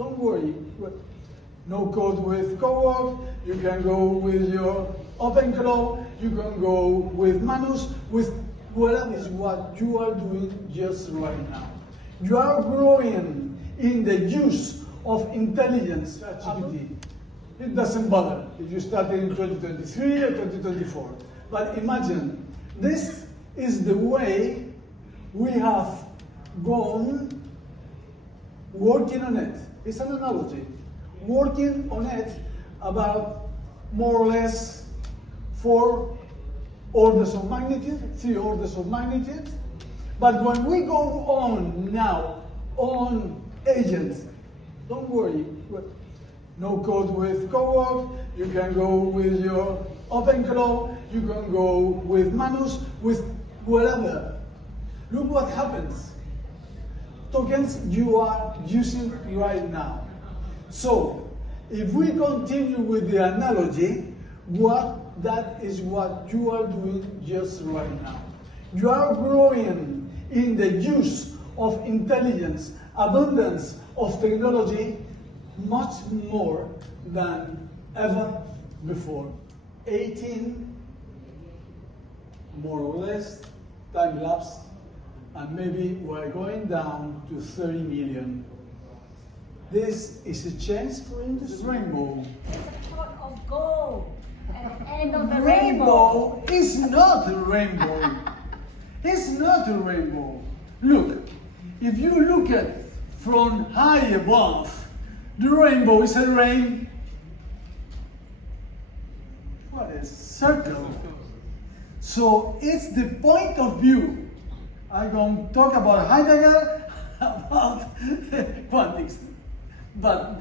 Don't worry. No code with co-work. You can go with your open cloud. You can go with Manus, with whatever is what you are doing just right now. You are growing in the use of intelligence, ChatGPT. It doesn't bother if you started in 2023 or 2024. But imagine, this is the way we have gone working on it. It's an analogy. Working on it about more or less 4 orders of magnitude, 3 orders of magnitude. But when we go on now on agents, don't worry. No code with co-work. You can go with your open cloud. You can go with Manus, with whatever. Look what happens. Tokens you are using right now. So, if we continue with the analogy, that is what you are doing just right now. You are growing in the use of intelligence, abundance of technology, much more than ever before. 18, more or less, time lapse, and maybe we're going down to 30 million. This is a chance for industry. Rainbow. It's a pot of gold at the end of the Rainbow is not a rainbow. It's not a rainbow. Look, if you look at from high above, the rainbow is a what is circle. So it's the point of view. I'm going to talk about Heidegger, about quantics, but